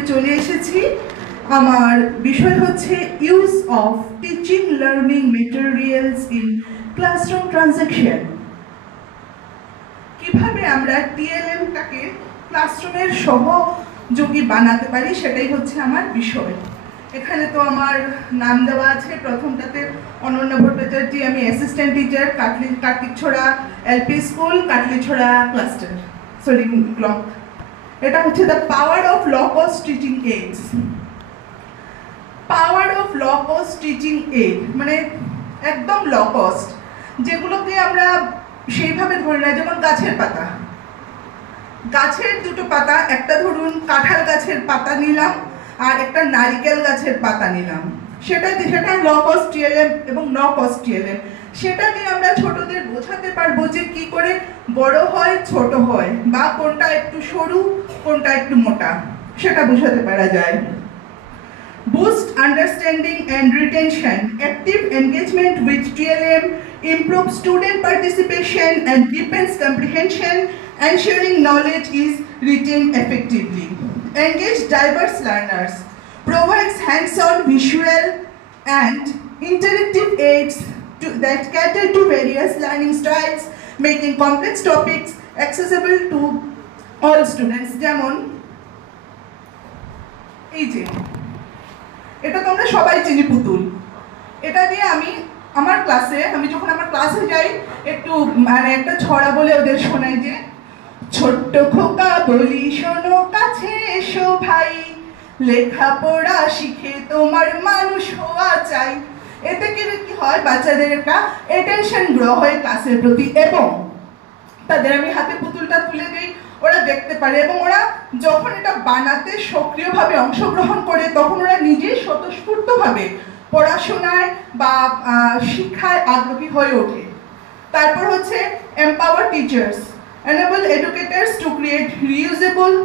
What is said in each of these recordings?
করে চলে এসেছি। আমার বিষয় হচ্ছে use of teaching learning materials in classroom transaction. কিভাবে আমরা টিএলএমটাকে ক্লাসরুমের সহযোগী বানাতে পারি সেটাই হচ্ছে আমার বিষয়। এখানে তো আমার নাম দেওয়া আছে, প্রথমটাতে অনন্যা ভট্টাচার্য, আমি assistant teacher, Kartikchhara LP school, Katlichhara cluster, sorry block. এটা হচ্ছে the power of low cost teaching aids. Power of low cost teaching aid মানে একদম লো কস্ট, যেগুলোকে আমরা সেইভাবে ধরে নেয়, যেমন গাছের পাতা। গাছের দুটো পাতা, একটা ধরুন কাঁঠাল গাছের পাতা নিলাম আর একটা নারিকেল গাছের পাতা নিলাম, সেটা লো কস্ট টিএলএম এবং নো কস্ট টিএলএম। সেটা দিয়ে আমরা ছোটদের বোঝাতে পারবো যে কি করে বড় হয় ছোট হয়, বা কোনটা একটু সরু কোনটা একটু মোটা, সেটা বোঝাতে পারা যায়। Boost understanding and retention. Active engagement with TLM improves student participation and deepens comprehension, ensuring knowledge is retained effectively. Engage diverse learners. Provides hands-on visual and interactive aids that cater to various learning styles, making complex topics accessible to all students. যেমন এই যে এটা তোমরা সবাই চিনি, পুতুল। এটা দিয়ে আমি যখন আমার ক্লাসে যাই একটু একটা ছড়া বলে ওদের শোনাই যে, ছোট্ট খোকা বলি শোনো কাছে এসো ভাই, লেখাপড়া শিখে তোমার মানুষ হওয়া চাই। এতে কি হয়, বাচ্চাদের একটা অ্যাটেনশন গ্রো হয় ক্লাসের প্রতি, এবং তাদের আমি হাতে পুতুলটা তুলে দিই, ওরা দেখতে পারে, এবং ওরা যখন এটা বানাতে সক্রিয়ভাবে অংশগ্রহণ করে তখন ওরা নিজেই স্বতঃস্ফূর্তভাবে পড়াশোনায় বা শিক্ষায় আগ্রহী হয়ে ওঠে। তারপর হচ্ছে empower teachers, enable educators to create reusable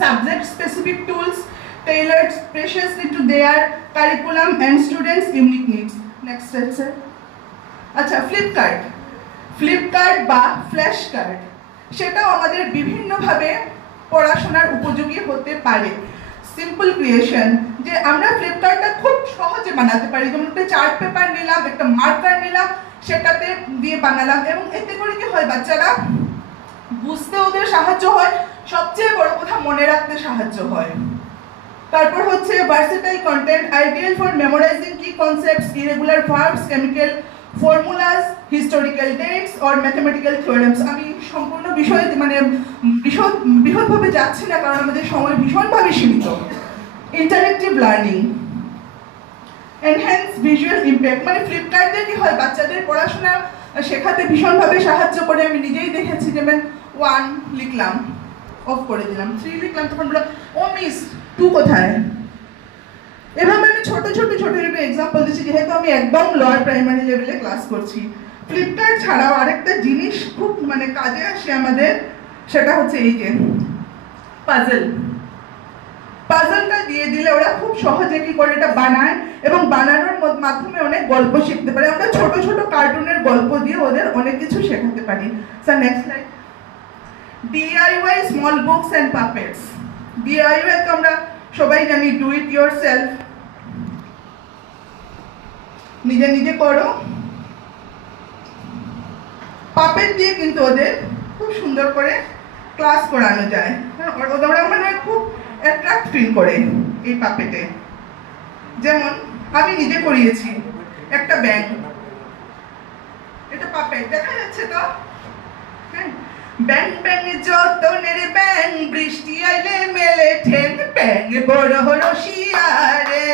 subject specific tools tailored preciously to their curriculum and students unique needs. Next আছে আচ্ছা ফ্লিপকার্ট বা ফ্ল্যাশ কার্ড, সেটাও আমাদের বিভিন্নভাবে পড়াশোনার উপযোগী হতে পারে। সিম্পল ক্রিয়েশন, যে আমরা ফ্লিপকার্টটা খুব সহজে বানাতে পারি, যেমন একটা চার্ট পেপার নিলাম, একটা মার্কার নিলাম, সেটাতে দিয়ে বানালাম, এবং এতে করে কি হয়, বাচ্চারা বুঝতে ওদের সাহায্য হয়, সবচেয়ে বড় কথা মনে রাখতে সাহায্য হয়। তারপর হচ্ছে versatile content, ideal for memorising key concepts, irregular verbs, chemical formulas, historical dates or mathematical theorems. আমি সম্পূর্ণ বিষয়ে বৃহৎভাবে যাচ্ছি না, কারণ আমাদের সময় ভীষণভাবে সীমিত। Interactive learning, enhance visual impact, মানে ফ্লিপকার্ট দিয়ে কি হয়, বাচ্চাদের পড়াশোনা শেখাতে ভীষণভাবে সাহায্য করে। আমি নিজেই দেখেছি, যেমন 1 লিখলাম, অফ করে দিলাম, 3 লিখলাম, তখন বললাম ও মিস 2 কোথায়। এভাবে আমি ছোট ছোট এক্সাম্পল দিচ্ছি, যেহেতু আমি একদম লোয়ার প্রাইমারি লেভেলে ক্লাস করছি। ফ্লিপকার্ট ছাড়াও আরেকটা জিনিস খুব কাজে আসে আমাদের, সেটা হচ্ছে এই যে পাজলটা দিয়ে দিলে ওরা খুব সহজে কি করে এটা বানায়, এবং বানানোর মাধ্যমে অনেক গল্প শিখতে পারে। আমরা ছোট ছোট কার্টুনের গল্প দিয়ে ওদের অনেক কিছু শেখাতে পারি। Sir next slide. DIY small books and puppets. DIY তো আমরা সবাই জানি, ডু ইট ইয়োর সেলফ, নিজে নিজে করো। পাপেট দিয়ে কিন্তু ওদের খুব সুন্দর করে ক্লাস করানো যায়, ওরা খুব অ্যাট্রাক্ট ফিল করে এই পাপেটে। যেমন আমি নিজে করিয়েছি একটা ব্যাঙ, এটা পাপেট, দেখা যাচ্ছে তো? হ্যাঁ, ব্যাং ব্যাং যতনের ব্যাং, বৃষ্টি আইলে মেলে ঠেং, ব্যাং বড় রসিয়ারে।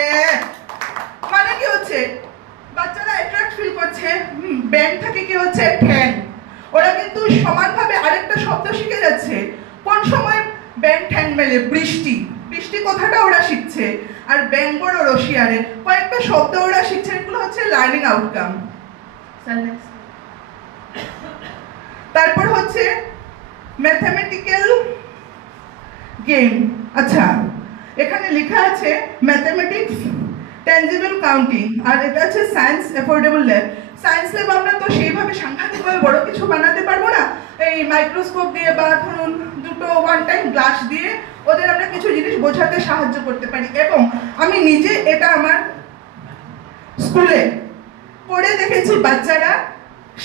মানে কি হচ্ছে, বাচ্চারা অ্যাট্রাক্ট ফিল করছে, ব্যাং থেকে কি হচ্ছে ঠ্যাং। ওরা কিন্তু সমানভাবে আরেকটা শব্দ শিখে যাচ্ছে। কোন সময় ব্যাং ঠ্যাং মেলে, বৃষ্টি কথাটা ওরা শিখছে, আর ব্যাং বড় রসিয়ারে কয়েকটা শব্দ ওরা শিখছে। এগুলো হচ্ছে লার্নিং আউটকাম। তারপর হচ্ছে ম্যাথমেটিক্যাল গেম। আচ্ছা, এখানে লেখা আছে ম্যাথমেটিক্স ট্যানজিবল কাউন্টিং, আর এটা আছে science affordable lab. Science lab আমরা তো সেইভাবে সাংঘাতিকভাবে বড় কিছু বানাতে পারবো না, এই মাইক্রোস্কোপ দিয়ে বা ধরুন দুটো ওয়ান টাইম গ্লাস দিয়ে ওদের আমরা কিছু জিনিস বোঝাতে সাহায্য করতে পারি। এবং আমি নিজে এটা আমার স্কুলে করে দেখেছি, বাচ্চারা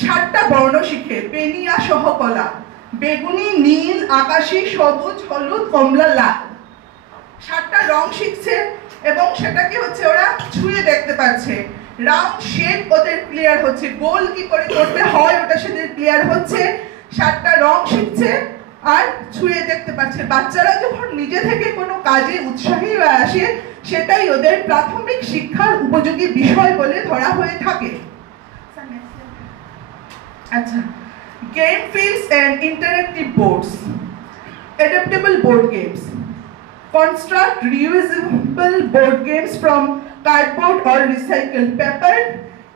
7টা বর্ণ শিখে, পেনিয়া সহ কলা, বেগুনি, নীল, আকাশী, সবুজ, হলুদ, কমলা, লাল, 7টা রং শিখছে এবং সেটাকে হচ্ছে ওরা ছুঁয়ে দেখতে পাচ্ছে। রাউন্ড শেপ ওদের ক্লিয়ার হচ্ছে, গোল কি করে করতে হয় ওটা সেদের ক্লিয়ার হচ্ছে, 7টা রং শিখছে আর ছুঁয়ে দেখতে পাচ্ছে। বাচ্চারা যখন নিজে থেকে কোনো কাজে উৎসাহী হয়ে আসে সেটাই ওদের প্রাথমিক শিক্ষার উপযোগী বিষয় বলে ধরা হয়ে থাকে। আচ্ছা, game fields and interactive boards, adaptable board games. Construct reusable board games from cardboard or recycled paper,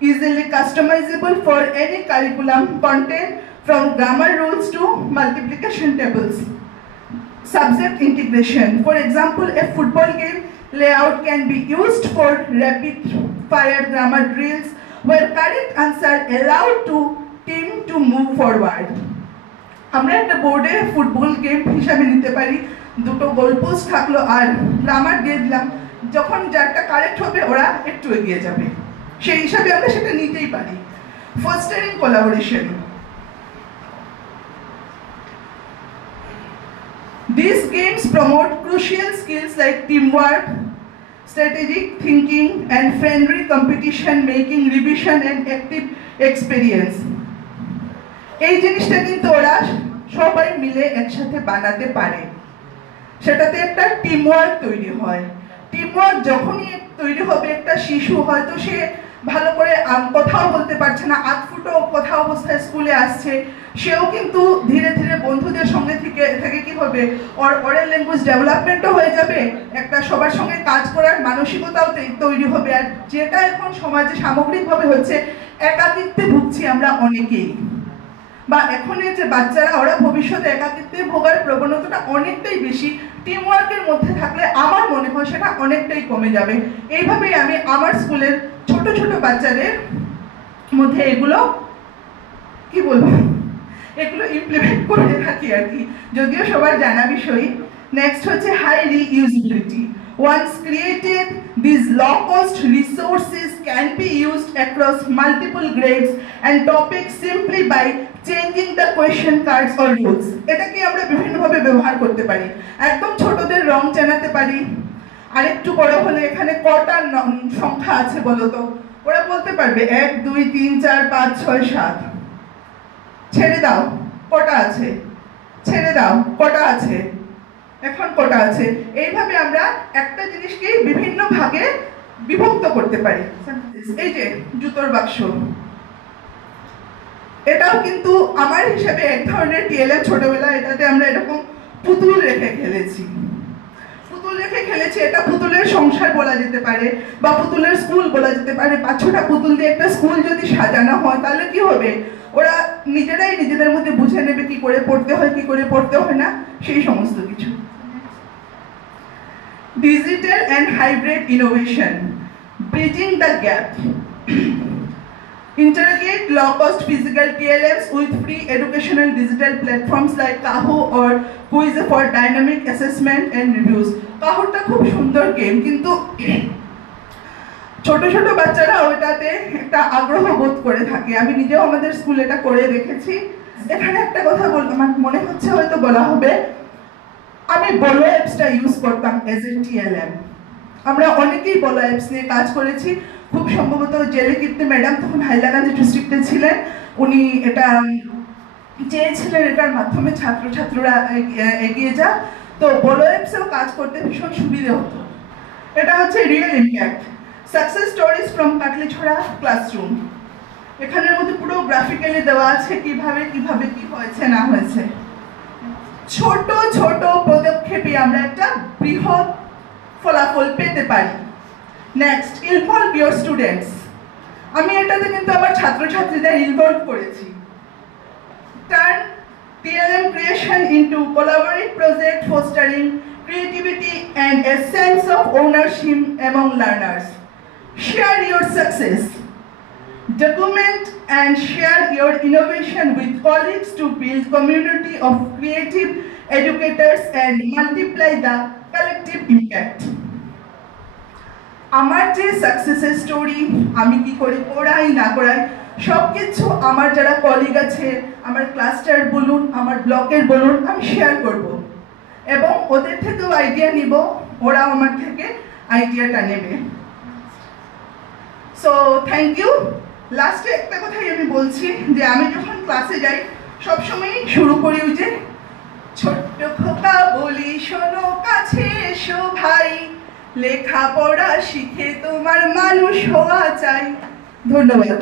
easily customizable for any curriculum content from grammar rules to multiplication tables. Subject integration. For example, a football game layout can be used for rapid fire grammar drills where correct answer allowed to team to move forward. আমরা একটা বোর্ডে football game হিসাবে নিতে পারি, দুটো goal post থাকলো আর grammar দিয়ে দিলাম, যখন যারটা কারেক্ট হবে ওরা একটু এগিয়ে যাবে, সেই হিসাবে আমরা সেটা নিতেই পারি। Fostering collaboration. These games promote crucial skills like teamwork, strategic thinking, and friendly competition, making revision and active experience. এই জিনিসটা কিন্তু ওরা সবাই মিলে একসাথে বানাতে পারে, সেটাতে একটা টিমওয়ার্ক তৈরি হয়। টিমওয়ার্ক যখনই তৈরি হবে, একটা শিশু হয়তো সে ভালো করে কথাও বলতে পারছে না, আধফুটো কথা অবস্থায় স্কুলে আসছে, সেও কিন্তু ধীরে ধীরে বন্ধুদের সঙ্গে থেকে কি হবে, ওরাল ল্যাঙ্গুয়েজ ডেভেলপমেন্টও হয়ে যাবে, একটা সবার সঙ্গে কাজ করার মানসিকতাও তৈরি হবে। আর যেটা এখন সমাজে সামগ্রিকভাবে হচ্ছে, একাকিত্বে ভুগছি আমরা অনেকেই, বা এখনের যে বাচ্চারা ওরা ভবিষ্যতে একাকিত্বে ভোগার প্রবণতাটা অনেকটাই বেশি। টিমওয়ার্কের মধ্যে থাকলে আমার মনে হয় সেটা অনেকটাই কমে যাবে। এইভাবেই আমি আমার স্কুলের ছোট ছোট বাচ্চাদের মধ্যে এগুলো কি বলবো, এগুলো ইমপ্লিমেন্ট করে থাকি আর কি, যদিও সবার জানা বিষয়। নেক্সট হচ্ছে high রিইউজিবিলিটি। Once created, these low-cost resources can be used across multiple grades and topics simply by changing the question cards or rules. এটাকে আমরা বিভিন্নভাবে ব্যবহার করতে পারি। একদম ছোটদের রং চেনাতে পারি, আরেকটু বড় হলে এখানে কটা সংখ্যা আছে বলো তো, ওরা বলতে পারবে 1 2 3 4 5 6 7, ছেড়ে দাও কটা আছে, ছেড়ে দাও কটা আছে, এখন কটা আছে। এইভাবে আমরা একটা জিনিসকে বিভিন্ন ভাগে বিভক্ত করতে পারি। এই যে জুতোর বাক্স, এটাও কিন্তু আমার হিসেবে এক ধরনের টিএলএম। ছোটবেলায় এটাতে আমরা এরকম পুতুল রেখে খেলেছি, এটা পুতুলের সংসার বলা যেতে পারে বা পুতুলের স্কুল বলা যেতে পারে। 5-6টা পুতুল দিয়ে একটা স্কুল যদি সাজানো হয় তাহলে কি হবে, ওরা নিজেরাই নিজেদের মধ্যে বুঝে নেবে কি করে পড়তে হয় কি করে পড়তে হয় না, সেই সমস্ত কিছু। Digital and hybrid innovation, bridging the gap. Interrogate low-cost physical TLMs with free educational digital platforms like Kahoot or Quiz for dynamic assessment and reviews. Kahootটা খুব সুন্দর গেম, কিন্তু ছোট ছোট বাচ্চারা ওটাতে একটা আগ্রহ বোধ করে থাকে। আমি নিজেও আমাদের স্কুলে এটা করে দেখেছি। এখানে একটা কথা আমার মনে হচ্ছে হয়তো বলা হবে, আমি বলো অ্যাপসটা ইউজ করতাম এজ এ টিএলএম। আমরা অনেকেই বলো অ্যাপস নিয়ে কাজ করেছি। খুব সম্ভবত জেলে কীর্তি ম্যাডাম তখন হাইলাকান্দি ডিস্ট্রিক্টে ছিলেন, উনি এটা চেয়েছিলেন এটার মাধ্যমে ছাত্রছাত্রীরা এগিয়ে যা। তো বলো অ্যাপসেও কাজ করতে ভীষণ সুবিধে হতো। এটা হচ্ছে real impact, success stories from Katlichhara classroom. এখানের মধ্যে পুরো গ্রাফিক্যালি দেওয়া আছে কিভাবে কিভাবে কি হয়েছে না হয়েছে। ছোট ছোট পদক্ষেপে আমরা একটা বৃহৎ ফলাফল পেতে পারি। Next, involve your students. আমি এটাতে কিন্তু আমার ছাত্রছাত্রীদের ইনভলভ করেছি। Turn TLM creation into collaborative project fostering creativity and a sense of ownership among learners. Share your success. Document and share your innovation with colleagues to build community of creative educators and multiply the collective impact. আমার যে সাকসেসের story, আমি কি করে পড়াই না করাই, সব কিছু আমার যারা কলিগ আছে, আমার ক্লাস্টার বলুন, আমার ব্লকের বলুন, আমি শেয়ার করব এবং ওদের থেকেও আইডিয়া নিব, ওরাও আমার থেকে আইডিয়াটা নেবে। So thank you. লাস্টে একটা কথাই আমি বলছি যে আমি যখন ক্লাসে যাই সবসময়ই শুরু করি ওই যে ছোট্ট খোকা বলি শোনো কাছে এসো ভাই, লেখাপড়া শিখে তোমার মানুষ হওয়া চাই। ধন্যবাদ।